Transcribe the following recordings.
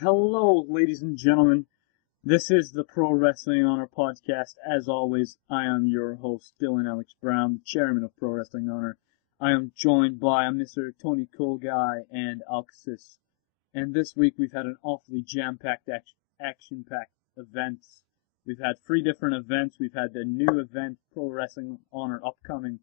Hello, ladies and gentlemen. This is the Pro Wrestling Honor podcast. As always, I am your host, DylanAlexBrown, the chairman of Pro Wrestling Honor. I am joined by Mr. Tonicoolguy and Alkasis. And this week we've had an awfully jam-packed, action-packed events. We've had 3 different events. We've had the new event, Pro Wrestling Honor, upcoming.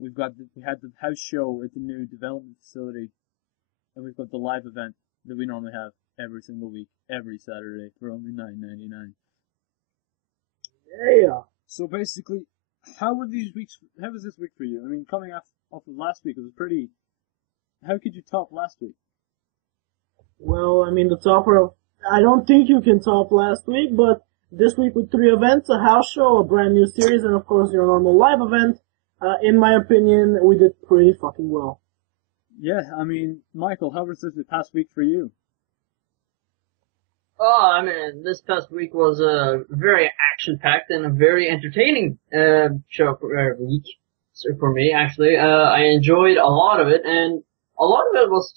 We had the house show at the new development facility. And we've got the live event that we normally have every single week, every Saturday, for only $9.99. Yeah. So basically, how was this week for you? I mean, coming off of last week, it was pretty. How could you top last week? Well, I mean, I don't think you can top last week, but this week with 3 events, a house show, a brand new series, and of course your normal live event, in my opinion, we did pretty fucking well. Yeah, I mean, Michael, how was this past week for you? Oh, I mean, this past week was very action-packed and a very entertaining show week for me, actually. I enjoyed a lot of it, and a lot of it was,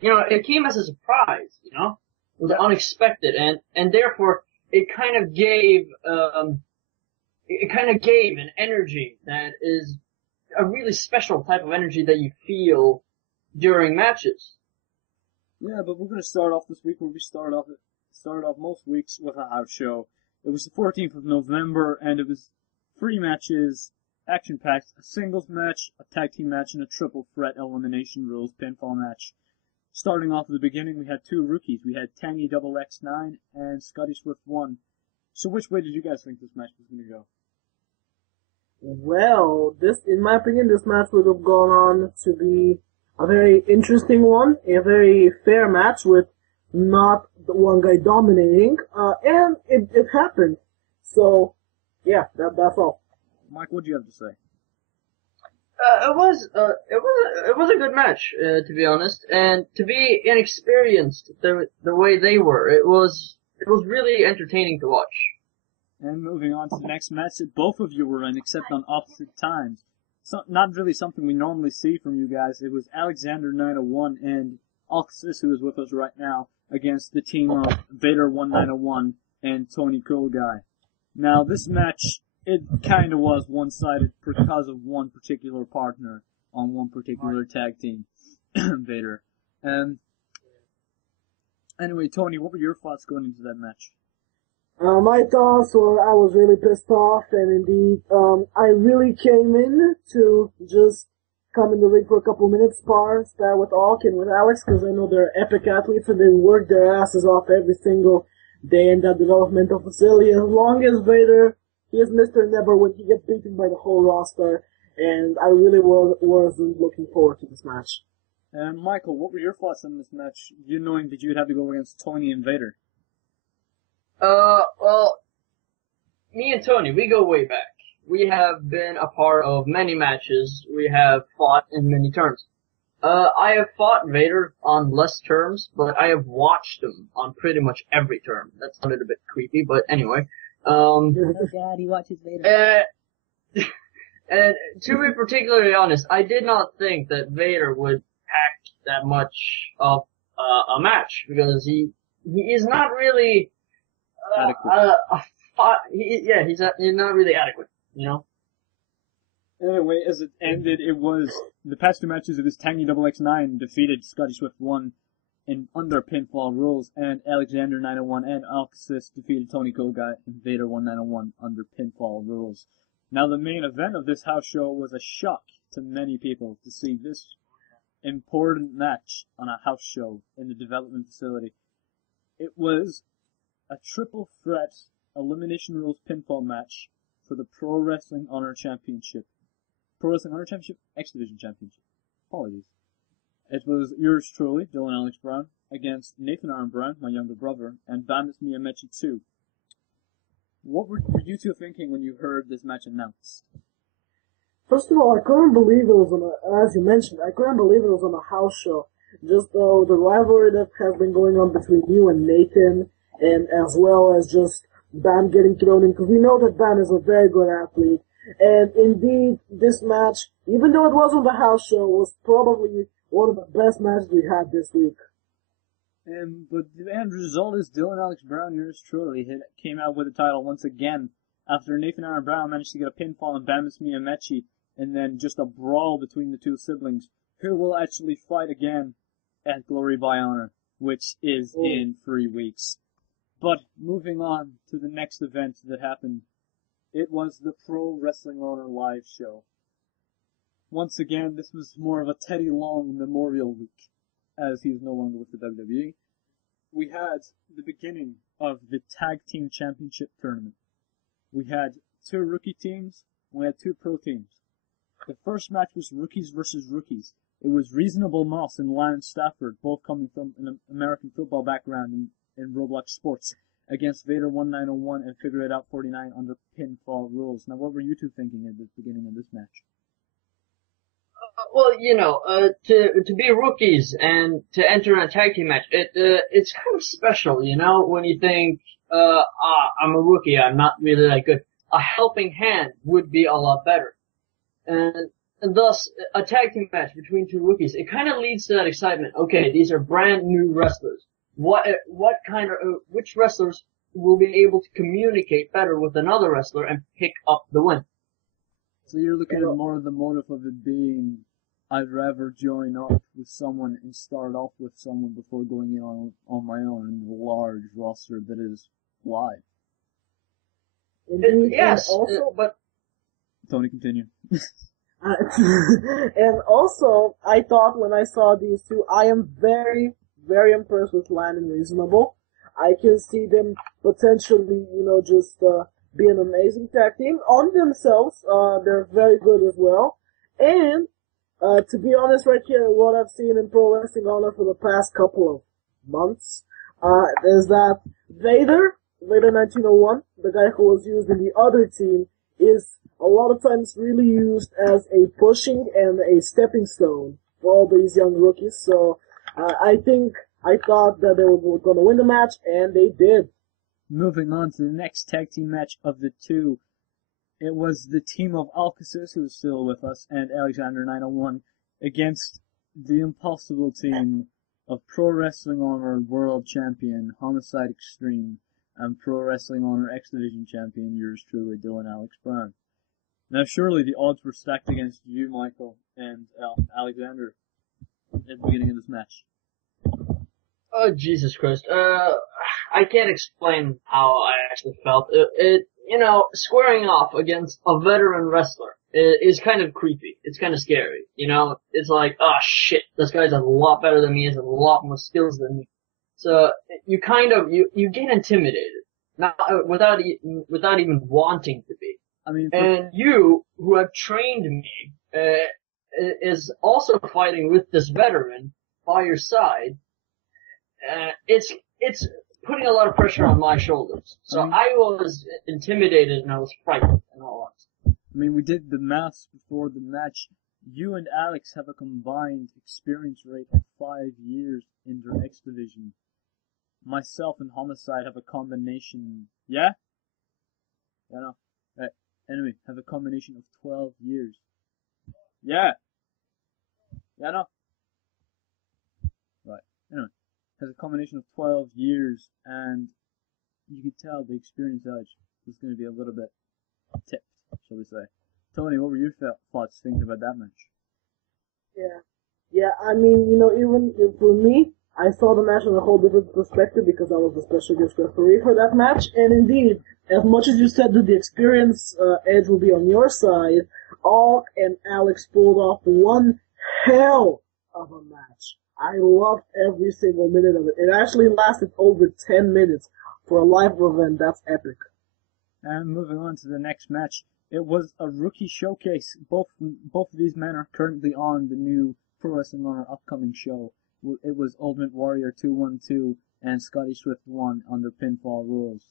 it came as a surprise, It was unexpected, and therefore, it kind of gave an energy that is a really special type of energy that you feel during matches. Yeah, but we're going to start off this week where we start off most weeks with a house show. It was the 14th of November, and it was 3 matches, action-packed, a singles match, a tag team match, and a triple threat elimination rules pinfall match. Starting off at the beginning, we had 2 rookies. We had TonyXX9 and Scotty Swift 1. So which way did you guys think this match was going to go? Well, in my opinion, this match would have gone on to be a very interesting one, a very fair match with not the one guy dominating, and it happened. So, yeah, that's all. Mike, what do you have to say? It was a good match, to be honest, and to be inexperienced the way they were, it was really entertaining to watch. And moving on to the next match that both of you were in, except on opposite times. Not really something we normally see from you guys. It was Alexander901 and Alkasis, who is with us right now, against the team of Vader1901 and Tonicoolguy. Now, this match, it kind of was one-sided because of one particular partner on one particular tag team, Vader. Anyway, Tony, what were your thoughts going into that match? My thoughts were I was really pissed off, and indeed, I really came in to just come in the ring for a couple minutes, spar with Alk and with Alex, because I know they're epic athletes and they work their asses off every single day in that developmental facility. As long as Vader, he is Mr. Never when he gets beaten by the whole roster, and I really was looking forward to this match. And Michael, what were your thoughts on this match, you knowing that you would have to go against Tony and Vader? Well, me and Tony, we go way back. We have been a part of many matches. We have fought in many terms. I have fought Vader on less terms, but I have watched him on pretty much every term. That sounded a bit creepy, but anyway. Oh God, he watches Vader. And to be particularly honest, I did not think that Vader would pack that much of a match, because he is not really he's not really adequate, Anyway, as it ended, it was the past 2 matches. It was TonyXX9 defeated Scotty Swift 1 in under pinfall rules, and Alexander901 and Alkasis defeated Tonicoolguy and Vader1901 under pinfall rules. Now, the main event of this house show was a shock to many people to see this important match on a house show in the development facility. It was a triple threat elimination rules pinfall match for the Pro Wrestling Honor Championship. Pro Wrestling Honor Championship? X Division Championship. Apologies. It was yours truly, DylanAlexBrown, against Nathan Brown, my younger brother, and Bandits Miyamechi 2. What were you two thinking when you heard this match announced? First of all, I couldn't believe it was as you mentioned, I couldn't believe it was on a house show. Just the rivalry that has been going on between you and Nathan, and as well as just Bam getting thrown in, because we know that Bam is a very good athlete. And indeed, this match, even though it wasn't the house show, was probably one of the best matches we had this week. But the end result is DylanAlexBrown, yours truly, came out with the title once again after Nathan Aaron Brown managed to get a pinfall on Bamis Miyamechi, and then just a brawl between the two siblings, who will actually fight again at Glory by Honor, which is in 3 weeks. But moving on to the next event that happened, it was the Pro Wrestling Honor live show. Once again, this was more of a Teddy Long Memorial Week, as he's no longer with the WWE. We had the beginning of the Tag Team Championship Tournament. We had 2 rookie teams, we had 2 pro teams. The first match was rookies versus rookies. It was Reasonable Moss and Lance Stafford, both coming from an American football background in ROBLOX sports, against Vader1901 and Figure It Out 49 under pinfall rules. Now, what were you two thinking at the beginning of this match? Well, to be rookies and to enter a tag team match, it's kind of special, when you think, I'm a rookie, I'm not really that good. A helping hand would be a lot better. And thus, a tag team match between 2 rookies, it kind of leads to that excitement. Okay, these are brand new wrestlers. Which wrestlers will be able to communicate better with another wrestler and pick up the win? So you're looking at more of the motive of it being, I'd rather join up with someone and start off with someone before going in on my own in the large roster that is live. Yes, but... Tony, continue. And also, I thought when I saw these 2, I am very, very impressed with Lan and Reasonable. I can see them potentially, just be an amazing tag team on themselves. They're very good as well. And to be honest, right here, what I've seen in Pro Wrestling Honor for the past couple of months is that Vader1901, the guy who was used in the other team, is a lot of times really used as a pushing and a stepping stone for all these young rookies. So I thought that they were going to win the match, and they did. Moving on to the next tag team match of the 2, it was the team of Alkasis, who is still with us, and Alexander901 against the impossible team of Pro Wrestling Honor World Champion Homicide Extreme and Pro Wrestling Honor X Division Champion, yours truly, DylanAlexBrown. Now, surely the odds were stacked against you, Michael, and Alexander at the beginning of this match. Oh, Jesus Christ. I can't explain how I actually felt. Squaring off against a veteran wrestler is kind of creepy. It's kind of scary. It's like, oh shit, this guy's a lot better than me, has a lot more skills than me. So, you get intimidated. Not, without even wanting to be. And you, who have trained me, is also fighting with this veteran by your side. It's putting a lot of pressure on my shoulders. So I was intimidated and I was frightened and all that. We did the maths before the match. You and Alex have a combined experience rate of 5 years in their X Division. Myself and Homicide have a combination, yeah? Yeah, no. Enemy have a combination of 12 years. Yeah. Yeah, no. Right. Anyway, has a combination of 12 years, and you can tell the experience edge is going to be a little bit tipped, shall we say. Tony, what were your thoughts thinking about that match? Yeah, even for me, I saw the match from a whole different perspective because I was the special guest referee for that match, and indeed, as much as you said that the experience edge will be on your side, Alk and Alex pulled off one hell of a match. I loved every single minute of it. It actually lasted over 10 minutes for a live event. That's epic. And moving on to the next match, it was a rookie showcase. Both of these men are currently on the new Pro Wrestling Honor upcoming show. It was Ultimate Warrior 212 and Scotty Swift 1 under pinfall rules.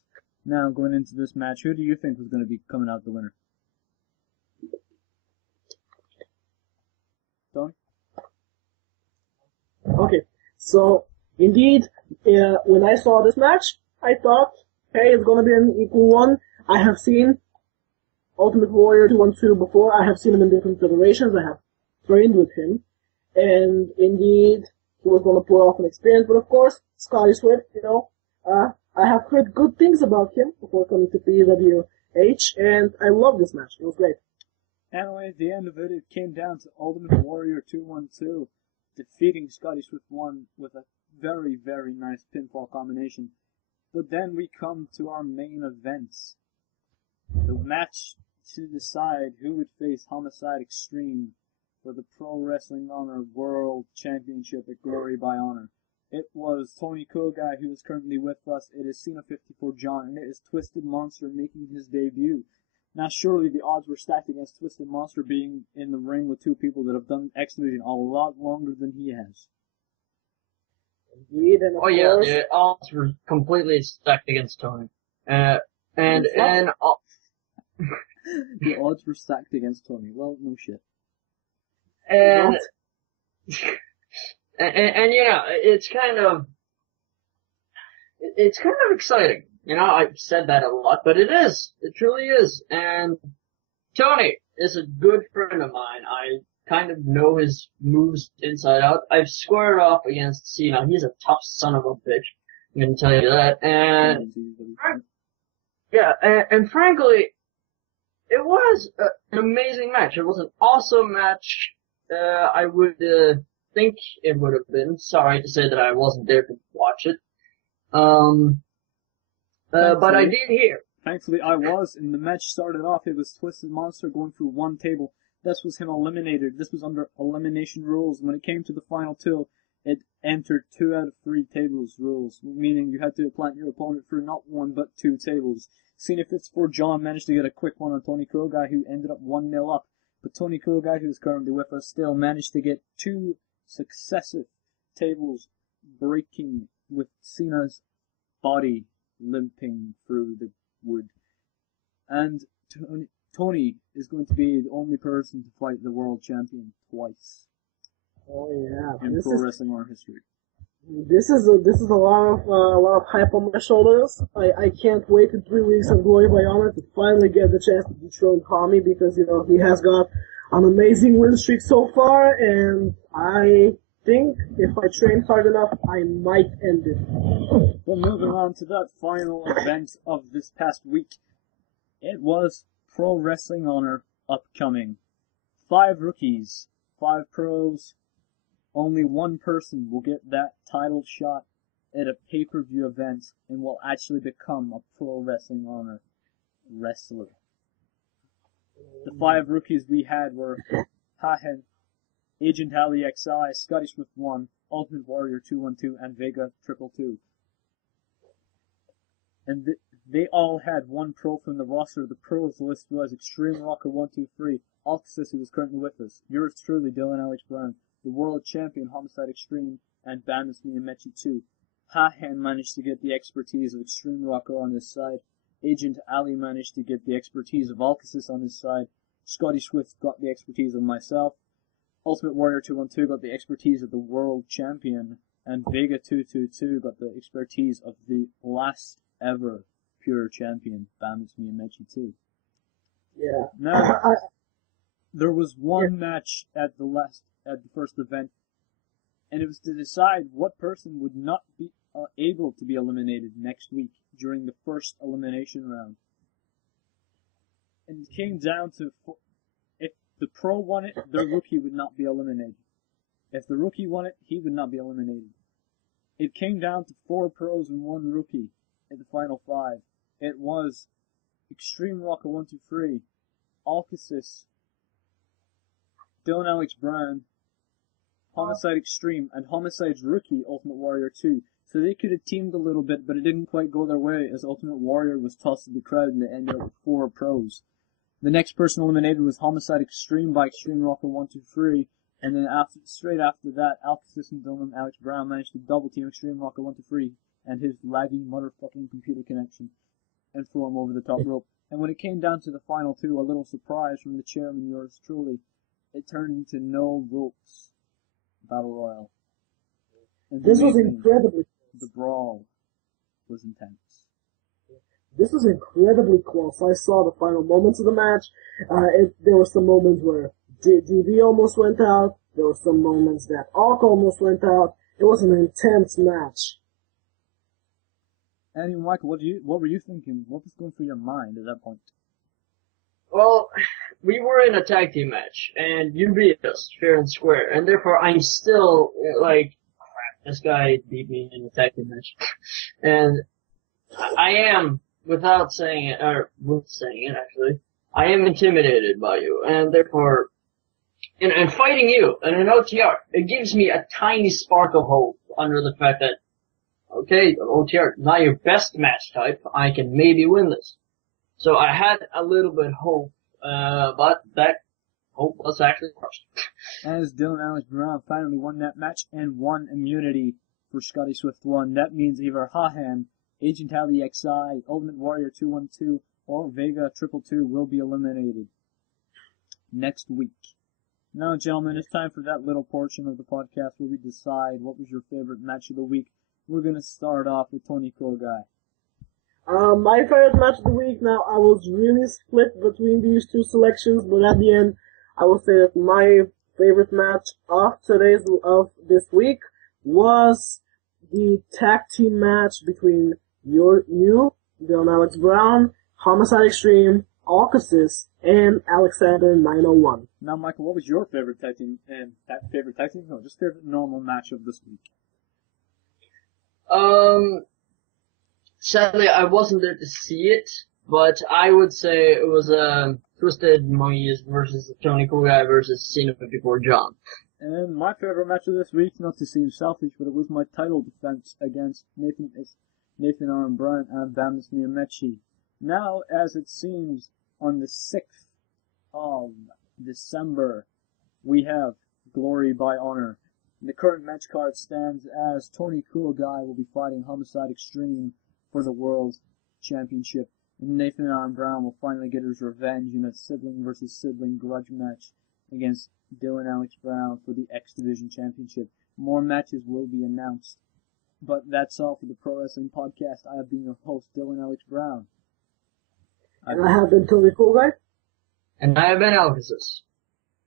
Now, going into this match, who do you think was going to be coming out the winner? Tony? Okay, so, indeed, when I saw this match, I thought, hey, it's going to be an equal one. I have seen Ultimate Warrior 212 before. I have seen him in different federations. I have trained with him. And indeed, he was going to pull off an experience. But of course, Scotty Swift, I have heard good things about him before coming to PWH, and I love this match. It was great. Anyway, at the end of it, it came down to Ultimate Warrior 212 defeating Scotty Swift 1 with a very, very nice pinfall combination. But then we come to our main events. The match to decide who would face Homicide Extreme for the Pro Wrestling Honor World Championship at Glory by Honor. It was Tonicoolguy who is currently with us. It is Cena54 John, and it is Twisted Monster making his debut. Now, surely the odds were stacked against Twisted Monster being in the ring with two people that have done X Division a lot longer than he has. Indeed, and of yeah, course, the odds were completely stacked against Tony. The odds were stacked against Tony. Well, no shit. And it's kind of exciting. I've said that a lot, but it is. It truly is. And Tony is a good friend of mine. I kind of know his moves inside out. I've squared off against Cena. He's a tough son of a bitch. I'm gonna tell you that. And and frankly, it was an amazing match. It was an awesome match. I would think it would have been. Sorry to say that I wasn't there to watch it. But I did hear. Thankfully, I was, and the match started off. It was Twisted Monster going through one table. This was him eliminated. This was under elimination rules. When it came to the final two, it entered 2 out of 3 tables rules, meaning you had to plant your opponent through not 1 but 2 tables. Cena54 John managed to get a quick one on Tonicoolguy, who ended up 1-0 up. But Tonicoolguy, who is currently with us, still managed to get 2 successive tables breaking with Cena's body limping through the wood. And Tony is going to be the only person to fight the world champion twice. Oh yeah, in pro wrestling art history. This is a lot of hype on my shoulders. I can't wait in 3 weeks of Glory by Honor to finally get the chance to dethrone Tommy because he has got an amazing win streak so far, and I think if I train hard enough, I might end it. Well, moving on to that final event of this past week, it was Pro Wrestling Honor Upcoming. 5 rookies, 5 pros. Only 1 person will get that title shot at a pay-per-view event and will actually become a Pro Wrestling Honor wrestler. The 5 rookies we had were Hahen, Agent Ali XI, Scotty Swift 1, Ultimate Warrior 212, and Vega 222. And they all had 1 pro from the roster. The pros list was Extreme Rocker 123, Alkasis, who is currently with us, yours truly, DylanAlexBrown, the World Champion Homicide Extreme, and Bandits Miyamechi 2. Hahen managed to get the expertise of Extreme Rocker on his side. Agent Ali managed to get the expertise of Alkasis on his side. Scotty Swift got the expertise of myself. Ultimate Warrior 212 got the expertise of the World Champion. And Vega 222 got the expertise of the last ever pure champion, Bandits Miyamechi 2. Yeah. Now, there was one match at the first event, and it was to decide what person would not be able to be eliminated next week during the first elimination round. And it came down to, if the pro won it, the rookie would not be eliminated. If the rookie won it, he would not be eliminated. It came down to 4 pros and 1 rookie in the final 5. It was Extreme Rocker 123, Alkasis, DylanAlexBrown, Homicide Extreme, and Homicide's rookie, Ultimate Warrior 2. So they could have teamed a little bit, but it didn't quite go their way as Ultimate Warrior was tossed to the crowd and they ended up with 4 pros. The next person eliminated was Homicide Extreme by Extreme Rocker 123, and then straight after that, Alkasis and DylanAlexBrown managed to double team Extreme Rocker 123 and his laggy motherfucking computer connection and throw him over the top rope. And when it came down to the final 2, a little surprise from the chairman, yours truly, it turned into no ropes battle royal. And this was incredibly close. The brawl was intense. This was incredibly close. I saw the final moments of the match. There were some moments where DB almost went out. There were some moments that Alk almost went out. It was an intense match. And Michael, what were you thinking? What was going through your mind at that point? Well, we were in a tag team match, and you beat us fair and square, and therefore I'm still like, crap, this guy beat me in a tag team match. And I am, without saying it, or with saying it actually, I am intimidated by you, and therefore, and fighting you in an OTR, it gives me a tiny spark of hope under the fact that, okay, OTR, not your best match type, I can maybe win this. So I had a little bit of hope, but that hope was actually crushed. As DylanAlexBrown finally won that match and won immunity for Scotty Swift 1, that means either Hahan, Agent Ali XI, Ultimate Warrior 212, or Vega 222 will be eliminated next week. Now, gentlemen, it's time for that little portion of the podcast where we decide what was your favorite match of the week. We're going to start off with Tonicoolguy. My favorite match of the week, now I was really split between these two selections, but at the end, I will say that my favorite match of this week was the tag team match between you, DylanAlexBrown, Homicide Extreme, Alkasis, and Alexander901. Now, Michael, what was your favorite tag team, No, just favorite normal match of this week. Sadly, I wasn't there to see it, but I would say it was Twisted Monkeys versus Tonicoolguy versus Cena 54 John. And my favorite match of this week, not to seem selfish, but it was my title defense against Nathan R. Bryan and Bamis Miyamechi. Now, as it seems, on the 6th of December, we have Glory by Honor. The current match card stands as Tonicoolguy will be fighting Homicide Extreme for the World Championship, and Nathan R. Brown will finally get his revenge in a sibling versus sibling grudge match against DylanAlexBrown for the X Division Championship. More matches will be announced. But that's all for the Pro Wrestling Podcast. I have been your host, DylanAlexBrown. And I have been Tonicoolguy. And I have been Alkasis.